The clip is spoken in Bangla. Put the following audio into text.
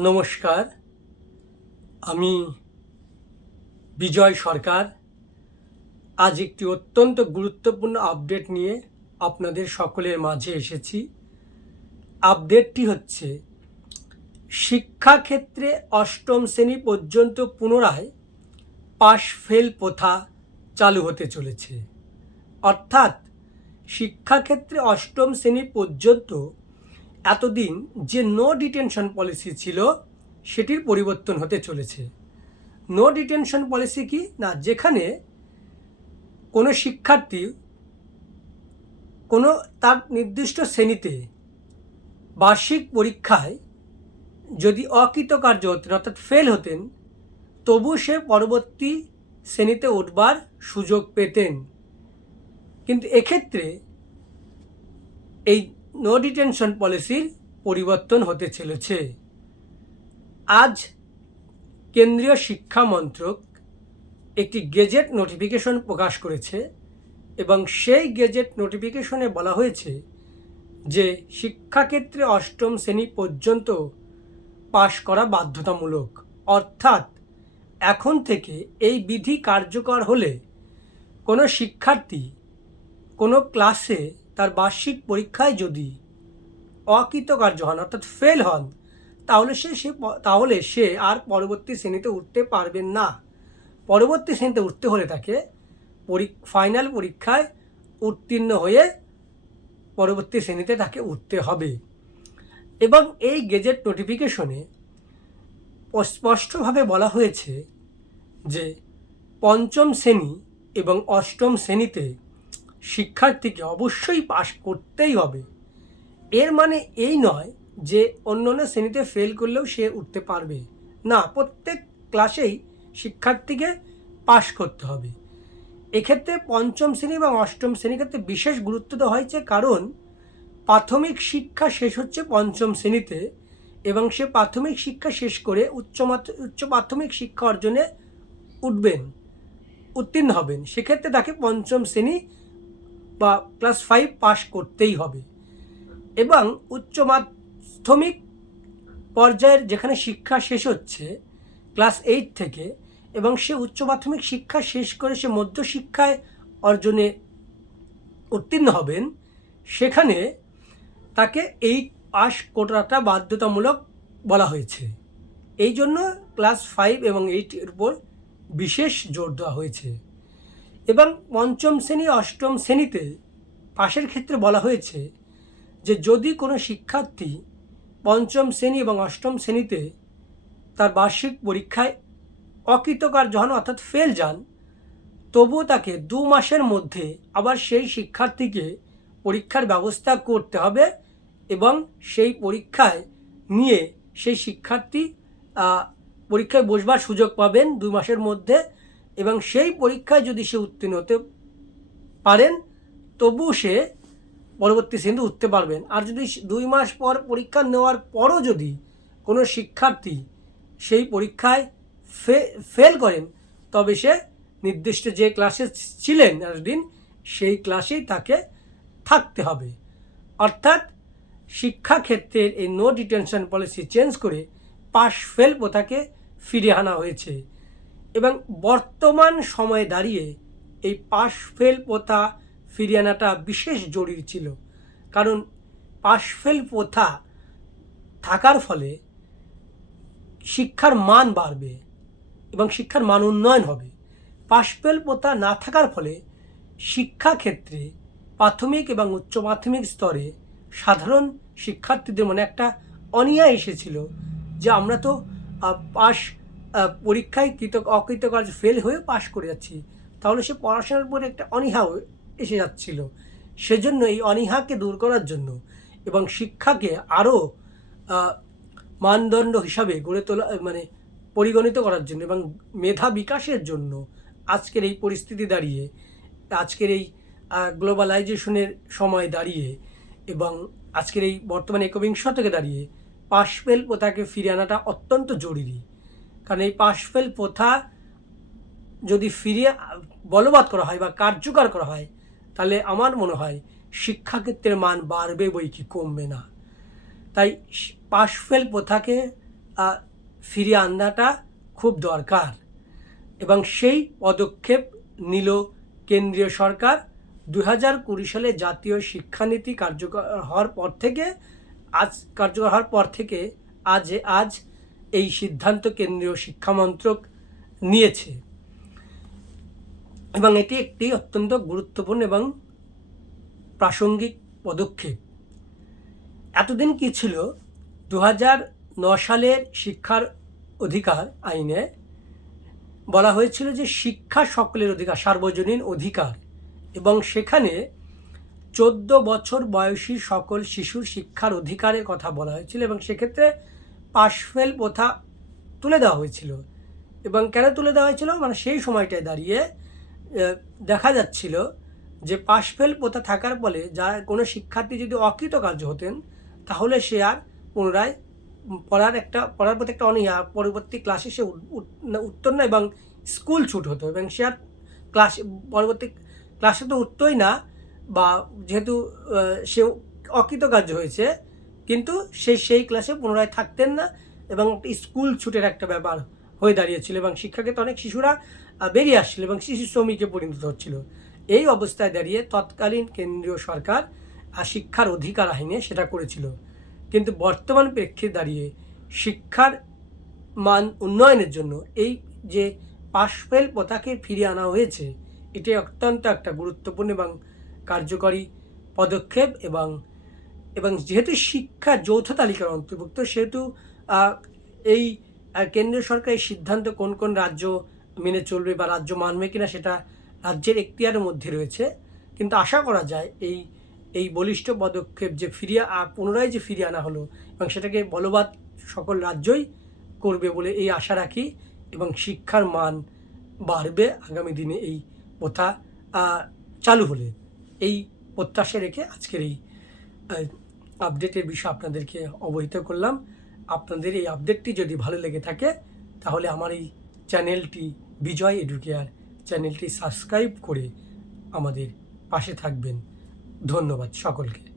নমস্কার। আমি বিজয় সরকার। আজ একটি অত্যন্ত গুরুত্বপূর্ণ আপডেট নিয়ে আপনাদের সকলের মাঝে এসেছি। আপডেটটি হচ্ছে, শিক্ষাক্ষেত্রে অষ্টম শ্রেণি পর্যন্ত পুনরায় পাশ ফেল প্রথা চালু হতে চলেছে। অর্থাৎ, শিক্ষাক্ষেত্রে অষ্টম শ্রেণি পর্যন্ত এতদিন যে নো ডিটেনশন পলিসি ছিল, সেটির পরিবর্তন হতে চলেছে। নো ডিটেনশন পলিসি কি? না, যেখানে কোনো শিক্ষার্থী কোনো তার নির্দিষ্ট শ্রেণীতে বার্ষিক পরীক্ষায় যদি অকৃতকার্য হতেন, অর্থাৎ ফেল হতেন, তবু সে পরবর্তী শ্রেণীতে উঠবার সুযোগ পেতেন। কিন্তু এক্ষেত্রে এই নো ডিটেনশন পলিসির পরিবর্তন হতে চলেছে। আজ কেন্দ্রীয় শিক্ষা মন্ত্রক একটি গেজেট নোটিফিকেশন প্রকাশ করেছে এবং সেই গেজেট নোটিফিকেশনে বলা হয়েছে যে শিক্ষাক্ষেত্রে অষ্টম শ্রেণি পর্যন্ত পাশ করা বাধ্যতামূলক। অর্থাৎ এখন থেকে এই বিধি কার্যকর হলে কোনো শিক্ষার্থী কোনো ক্লাসে তার বার্ষিক পরীক্ষায় যদি অকৃতকার্য হন, অর্থাৎ ফেল হন, তাহলে সে সে তাহলে সে আর পরবর্তী শ্রেণীতে উঠতে পারবেন না। পরবর্তী শ্রেণীতে উঠতে হলে তাকে ফাইনাল পরীক্ষায় উত্তীর্ণ হয়ে পরবর্তী শ্রেণীতে তাকে উঠতে হবে। এবং এই গেজেট নোটিফিকেশনে স্পষ্টভাবে বলা হয়েছে যে পঞ্চম শ্রেণি এবং অষ্টম শ্রেণীতে শিক্ষার্থীকে অবশ্যই পাশ করতেই হবে। এর মানে এই নয় যে অন্য অন্য শ্রেণীতে ফেল করলেও সে উঠতে পারবে। না, প্রত্যেক ক্লাসেই শিক্ষার্থীকে পাশ করতে হবে। এক্ষেত্রে পঞ্চম শ্রেণি এবং অষ্টম শ্রেণির ক্ষেত্রে বিশেষ গুরুত্ব দেওয়া হয়েছে কারণ প্রাথমিক শিক্ষা শেষ হচ্ছে পঞ্চম শ্রেণীতে এবং সে প্রাথমিক শিক্ষা শেষ করে উচ্চ উচ্চ প্রাথমিক শিক্ষা অর্জনে উঠবেন, উত্তীর্ণ হবেন। সেক্ষেত্রে তাকে পঞ্চম শ্রেণি বা ক্লাস ফাইভ পাস করতেই হবে। এবং উচ্চ মাধ্যমিক পর্যায়ের যেখানে শিক্ষা শেষ হচ্ছে, ক্লাস এইট থেকে, এবং সে উচ্চ মাধ্যমিক শিক্ষা শেষ করে সে মধ্যশিক্ষায় অর্জনে উত্তীর্ণ হবেন, সেখানে তাকে এইট পাস করাটা বাধ্যতামূলক বলা হয়েছে। এই জন্য ক্লাস ফাইভ এবং এইটের উপর বিশেষ জোর দেওয়া হয়েছে। এবং পঞ্চম শ্রেণি, অষ্টম শ্রেণীতে পাশের ক্ষেত্রে বলা হয়েছে যে যদি কোনো শিক্ষার্থী পঞ্চম শ্রেণি এবং অষ্টম শ্রেণীতে তার বার্ষিক পরীক্ষায় অকৃতকার্য হন অর্থাৎ ফেল যান, তবুও তাকে দু মাসের মধ্যে আবার সেই শিক্ষার্থীকে পরীক্ষার ব্যবস্থা করতে হবে এবং সেই পরীক্ষায় নিয়ে সেই শিক্ষার্থী পরীক্ষায় বসবার সুযোগ পাবেন দুই মাসের মধ্যে। এবং সেই পরীক্ষায় যদি সে উত্তীর্ণ হতে পারেন তবু সে পরবর্তী শ্রেণীতে উঠতে পারবেন। আর যদি দুই মাস পর পরীক্ষা নেওয়ার পরও যদি কোনো শিক্ষার্থী সেই পরীক্ষায় ফে- ফেল করেন, তবে সে নির্দিষ্ট যে ক্লাসে ছিলেন এতদিন, সেই ক্লাসেই তাকে থাকতে হবে। অর্থাৎ শিক্ষাক্ষেত্রের এই নো ডিটেনশন পলিসি চেঞ্জ করে পাস ফেল প্রথাকে ফিরে আনা হয়েছে। এবং বর্তমান সময়ে দাঁড়িয়ে এই পাস ফেল প্রথা ফিরিয়ে আনাটা বিশেষ জরুরি ছিল। কারণ পাস ফেল প্রথা থাকার ফলে শিক্ষার মান বাড়বে এবং শিক্ষার মান উন্নয়ন হবে। পাস ফেল প্রথা না থাকার ফলে শিক্ষাক্ষেত্রে প্রাথমিক এবং উচ্চ মাধ্যমিক স্তরে সাধারণ শিক্ষার্থীদের মনে একটা অনীহা এসেছিল যে আমরা তো আহ, পরীক্ষায় কৃত অকৃতকার্য ফেল হয়ে পাশ করে যাচ্ছি। তাহলে সে পড়াশোনার উপরে একটা অনীহা এসে যাচ্ছিল। সেজন্য এই অনীহাকে দূর করার জন্য এবং শিক্ষাকে আরও মানদণ্ড হিসাবে গড়ে তোলা মানে পরিগণিত করার জন্য এবং মেধা বিকাশের জন্য আজকের এই পরিস্থিতি দাঁড়িয়ে, আজকের এই গ্লোবালাইজেশনের সময় দাঁড়িয়ে এবং আজকের এই বর্তমানে একবিংশ থেকে দাঁড়িয়ে পাশ ফেল প্রথাকে ফিরে আনাটা অত্যন্ত জরুরি। কারণ এই পাশফেল প্রথা যদি ফিরিয়ে বলবৎ করা হয় বা কার্যকর করা হয়, তাহলে আমার মনে হয় শিক্ষাক্ষেত্রের মান বাড়বে বই কি কমবে না। তাই পাশ ফেল প্রথাকে ফিরিয়ে আনাটা খুব দরকার। এবং সেই পদক্ষেপ নিল কেন্দ্রীয় সরকার। দু হাজার কুড়ি সালে জাতীয় শিক্ষানীতি কার্যকর হওয়ার পর থেকে, আজ কার্যকর হওয়ার পর থেকে, আজ আজ এই সিদ্ধান্ত কেন্দ্রীয় শিক্ষামন্ত্রক নিয়েছে। এবং এটি একটি অত্যন্ত গুরুত্বপূর্ণ এবং প্রাসঙ্গিক পদক্ষেপ। এতদিন কি ছিল? দু সালের শিক্ষার অধিকার আইনে বলা হয়েছিল যে শিক্ষা সকলের অধিকার, সার্বজনীন অধিকার। এবং সেখানে চোদ্দ বছর বয়সী সকল শিশুর শিক্ষার অধিকারের কথা বলা হয়েছিল এবং সেক্ষেত্রে পাশফেল প্রথা তুলে দেওয়া হয়েছিল। এবং কেন তুলে দেওয়া হয়েছিল? মানে সেই সময়টায় দাঁড়িয়ে দেখা যাচ্ছিল যে পাশফেল প্রথা থাকার ফলে যা কোনো শিক্ষার্থী যদি অকৃতকার্য হতেন, তাহলে সে আর পুনরায় পড়ার একটা, পড়ার প্রতি একটা অনীহা পরবর্তী ক্লাসে সে উত্তর না এবং স্কুল ছুট হতো এবং সে আর ক্লাস, পরবর্তী ক্লাসে তো উঠতোই না বা যেহেতু সে অকৃতকার্য হয়েছে কিন্তু সে সেই ক্লাসে পুনরায় থাকতেন না এবং স্কুল ছুটের একটা ব্যাপার হয়ে দাঁড়িয়েছিল এবং শিক্ষাক্ষেত্রে অনেক শিশুরা বেরিয়ে আসছিল এবং শিশু শ্রমিকে পরিণত হচ্ছিল। এই অবস্থায় দাঁড়িয়ে তৎকালীন কেন্দ্রীয় সরকার শিক্ষার অধিকার আইনে সেটা করেছিল। কিন্তু বর্তমান প্রেক্ষিতে দাঁড়িয়ে শিক্ষার মান উন্নয়নের জন্য এই যে পাশফেল প্রথাকে ফিরিয়ে আনা হয়েছে এটি অত্যন্ত একটা গুরুত্বপূর্ণ এবং কার্যকরী পদক্ষেপ এবং এবং যেহেতু শিক্ষা যৌথ তালিকার অন্তর্ভুক্ত, সেহেতু এই কেন্দ্রীয় সরকারের সিদ্ধান্ত কোন কোন রাজ্য মেনে চলবে বা রাজ্য মানবে কিনা সেটা রাজ্যের এখতিয়ারের মধ্যে রয়েছে। কিন্তু আশা করা যায় এই এই বলিষ্ঠ পদক্ষেপ যে ফিরিয়ে পুনরায় যে ফিরিয়ে আনা হলো এবং সেটাকে বলবাদ সকল রাজ্যই করবে বলে এই আশা রাখি এবং শিক্ষার মান বাড়বে আগামী দিনে এই প্রথা চালু হলে। এই প্রত্যাশা রেখে আজকের এই আপডেটের বিষয়ে আপনাদেরকে অবহিত করলাম। আপনাদের এই আপডেটটি যদি ভালো লেগে থাকে, তাহলে আমার এই চ্যানেলটি বিজয় এডুকেয়ার চ্যানেলটি সাবস্ক্রাইব করে আমাদের পাশে থাকবেন। ধন্যবাদ সকলকে।